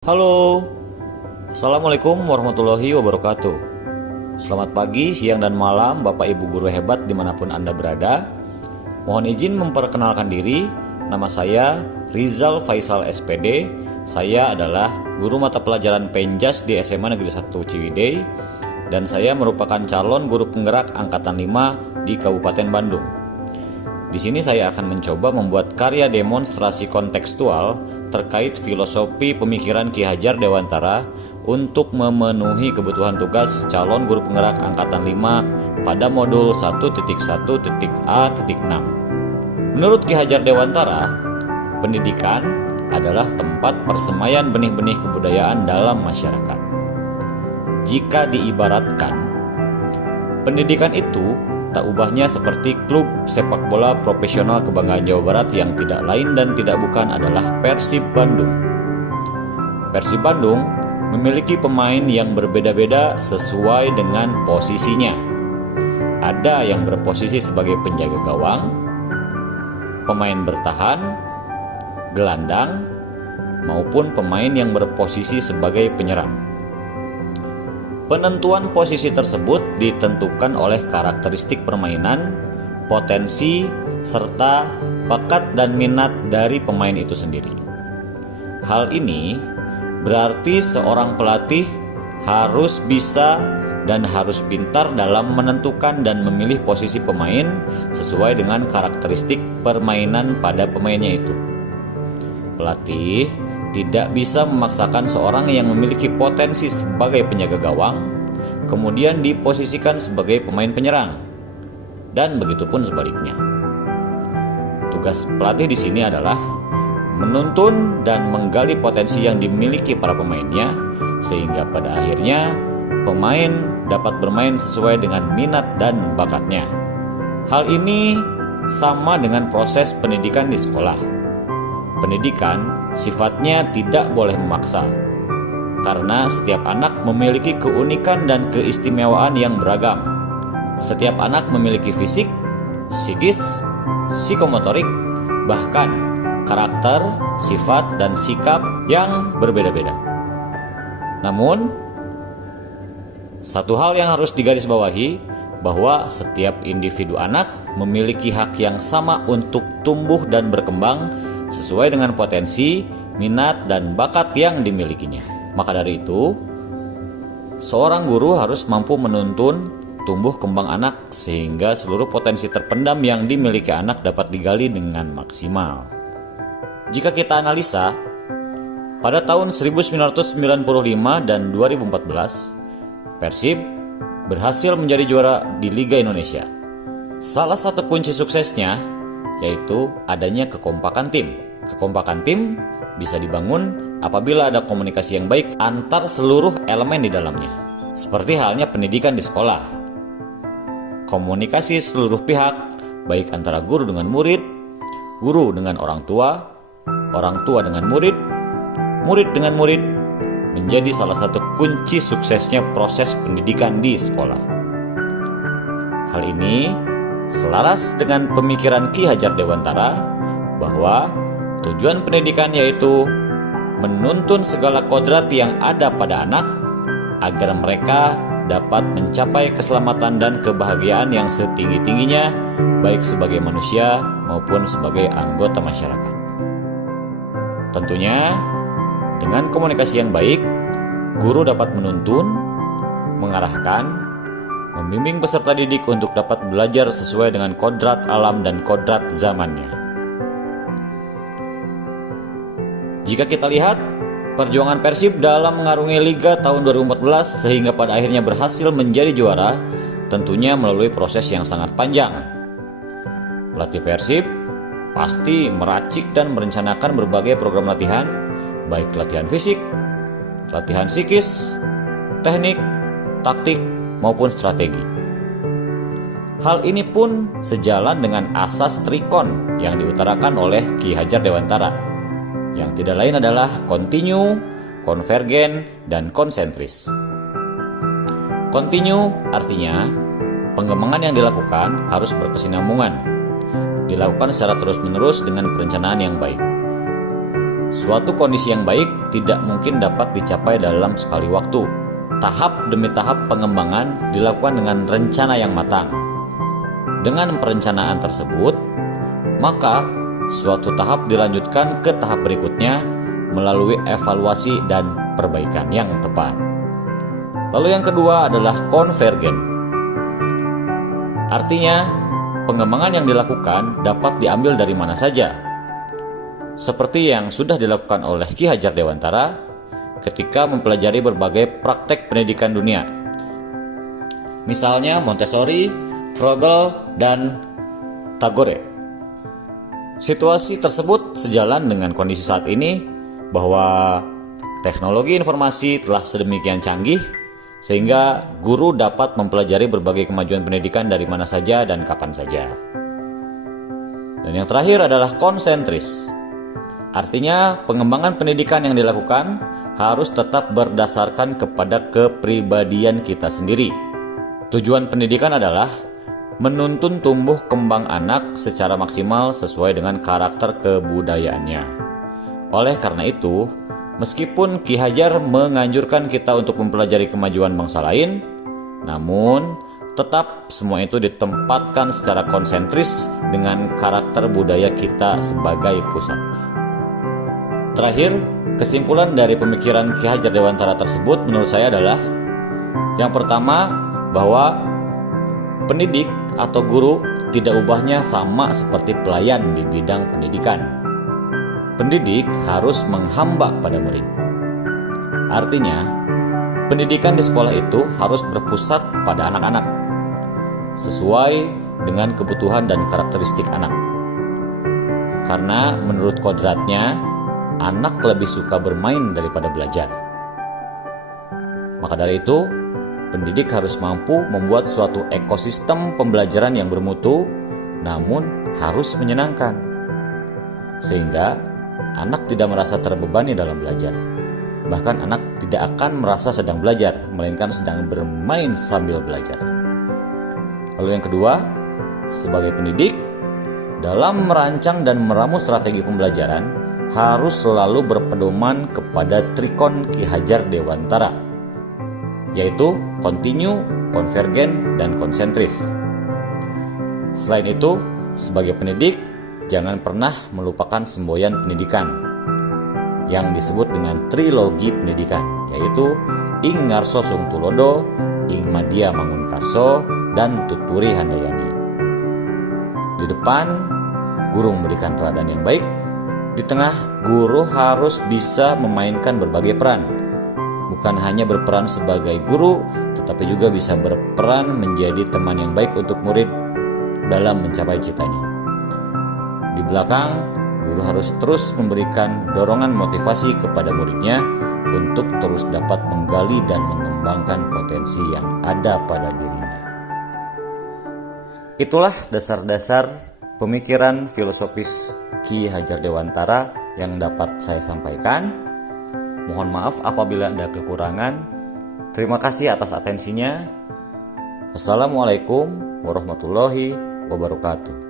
Halo, Assalamualaikum warahmatullahi wabarakatuh. Selamat pagi, siang, dan malam Bapak Ibu guru hebat dimanapun Anda berada. Mohon izin memperkenalkan diri. Nama saya Rizal Faisal SPD. Saya adalah guru mata pelajaran Penjas di SMA Negeri 1 Ciwidey. Dan saya merupakan calon guru penggerak Angkatan 5 di Kabupaten Bandung. Di sini saya akan mencoba membuat karya demonstrasi kontekstual terkait filosofi pemikiran Ki Hajar Dewantara untuk memenuhi kebutuhan tugas calon guru penggerak Angkatan 5 pada modul 1.1.A.6. Menurut Ki Hajar Dewantara, pendidikan adalah tempat persemaian benih-benih kebudayaan dalam masyarakat. Jika diibaratkan, pendidikan itu tak ubahnya seperti klub sepak bola profesional kebanggaan Jawa Barat yang tidak lain dan tidak bukan adalah Persib Bandung. Persib Bandung memiliki pemain yang berbeda-beda sesuai dengan posisinya. Ada yang berposisi sebagai penjaga gawang, pemain bertahan, gelandang, maupun pemain yang berposisi sebagai penyerang. Penentuan posisi tersebut ditentukan oleh karakteristik permainan, potensi, serta bakat dan minat dari pemain itu sendiri. Hal ini berarti seorang pelatih harus bisa dan harus pintar dalam menentukan dan memilih posisi pemain sesuai dengan karakteristik permainan pada pemainnya itu. Pelatih tidak bisa memaksakan seorang yang memiliki potensi sebagai penjaga gawang kemudian diposisikan sebagai pemain penyerang, dan begitupun sebaliknya. Tugas pelatih di sini adalah menuntun dan menggali potensi yang dimiliki para pemainnya sehingga pada akhirnya pemain dapat bermain sesuai dengan minat dan bakatnya. Hal ini sama dengan proses pendidikan di sekolah. Pendidikan sifatnya tidak boleh memaksa, karena setiap anak memiliki keunikan dan keistimewaan yang beragam. Setiap anak memiliki fisik, psikis, psikomotorik, bahkan karakter, sifat, dan sikap yang berbeda-beda. Namun, satu hal yang harus digarisbawahi bahwa setiap individu anak memiliki hak yang sama untuk tumbuh dan berkembang sesuai dengan potensi, minat, dan bakat yang dimilikinya. Maka dari itu, seorang guru harus mampu menuntun tumbuh kembang anak sehingga seluruh potensi terpendam yang dimiliki anak dapat digali dengan maksimal. Jika kita analisa, pada tahun 1995 dan 2014, Persib berhasil menjadi juara di Liga Indonesia. Salah satu kunci suksesnya yaitu adanya kekompakan tim. Kekompakan tim bisa dibangun apabila ada komunikasi yang baik antar seluruh elemen di dalamnya. Seperti halnya pendidikan di sekolah. Komunikasi seluruh pihak, baik antara guru dengan murid, guru dengan orang tua dengan murid, murid dengan murid, menjadi salah satu kunci suksesnya proses pendidikan di sekolah. Hal ini selaras dengan pemikiran Ki Hajar Dewantara bahwa tujuan pendidikan yaitu menuntun segala kodrat yang ada pada anak agar mereka dapat mencapai keselamatan dan kebahagiaan yang setinggi-tingginya baik sebagai manusia maupun sebagai anggota masyarakat. Tentunya dengan komunikasi yang baik, guru dapat menuntun, mengarahkan, membimbing peserta didik untuk dapat belajar sesuai dengan kodrat alam dan kodrat zamannya. Jika kita lihat perjuangan Persib dalam mengarungi Liga tahun 2014 sehingga pada akhirnya berhasil menjadi juara, tentunya melalui proses yang sangat panjang. Pelatih Persib pasti meracik dan merencanakan berbagai program latihan, baik latihan fisik, latihan psikis, teknik, taktik, maupun strategi. Hal ini pun sejalan dengan asas trikon yang diutarakan oleh Ki Hajar Dewantara, yang tidak lain adalah kontinu, konvergen, dan konsentris. Kontinu artinya pengembangan yang dilakukan harus berkesinambungan, dilakukan secara terus-menerus dengan perencanaan yang baik. Suatu kondisi yang baik tidak mungkin dapat dicapai dalam sekali waktu. Tahap demi tahap pengembangan dilakukan dengan rencana yang matang. Dengan perencanaan tersebut, maka suatu tahap dilanjutkan ke tahap berikutnya melalui evaluasi dan perbaikan yang tepat. Lalu yang kedua adalah konvergen. Artinya, pengembangan yang dilakukan dapat diambil dari mana saja. Seperti yang sudah dilakukan oleh Ki Hajar Dewantara ketika mempelajari berbagai praktek pendidikan dunia. Misalnya Montessori, Frege, dan Tagore. Situasi tersebut sejalan dengan kondisi saat ini bahwa teknologi informasi telah sedemikian canggih sehingga guru dapat mempelajari berbagai kemajuan pendidikan dari mana saja dan kapan saja. Dan yang terakhir adalah konsentris. Artinya, pengembangan pendidikan yang dilakukan harus tetap berdasarkan kepada kepribadian kita sendiri. Tujuan pendidikan adalah menuntun tumbuh kembang anak secara maksimal sesuai dengan karakter kebudayaannya. Oleh karena itu, meskipun Ki Hajar menganjurkan kita untuk mempelajari kemajuan bangsa lain, namun tetap semua itu ditempatkan secara konsentris dengan karakter budaya kita sebagai pusatnya. Terakhir, kesimpulan dari pemikiran Ki Hajar Dewantara tersebut menurut saya adalah yang pertama, bahwa pendidik atau guru tidak ubahnya sama seperti pelayan di bidang pendidikan. Pendidik harus menghamba pada murid. Artinya, pendidikan di sekolah itu harus berpusat pada anak-anak, sesuai dengan kebutuhan dan karakteristik anak. Karena menurut kodratnya, anak lebih suka bermain daripada belajar. Maka dari itu, pendidik harus mampu membuat suatu ekosistem pembelajaran yang bermutu, namun harus menyenangkan. Sehingga anak tidak merasa terbebani dalam belajar. Bahkan anak tidak akan merasa sedang belajar, melainkan sedang bermain sambil belajar. Lalu yang kedua, sebagai pendidik, dalam merancang dan meramu strategi pembelajaran, harus selalu berpedoman kepada trikon Ki Hajar Dewantara, yaitu kontinu, konvergen, dan konsentris. Selain itu, sebagai pendidik, jangan pernah melupakan semboyan pendidikan yang disebut dengan trilogi pendidikan, yaitu Ing Ngarso Sung Tulodo, Ing Madya Mangunkarso, dan Tutpuri Handayani. Di depan, guru memberikan teladan yang baik. Di tengah, guru harus bisa memainkan berbagai peran. Bukan hanya berperan sebagai guru, tetapi juga bisa berperan menjadi teman yang baik untuk murid dalam mencapai citanya. Di belakang, guru harus terus memberikan dorongan motivasi kepada muridnya untuk terus dapat menggali dan mengembangkan potensi yang ada pada dirinya. Itulah dasar-dasar pemikiran filosofis Ki Hajar Dewantara yang dapat saya sampaikan. Mohon maaf apabila ada kekurangan. Terima kasih atas atensinya. Assalamualaikum warahmatullahi wabarakatuh.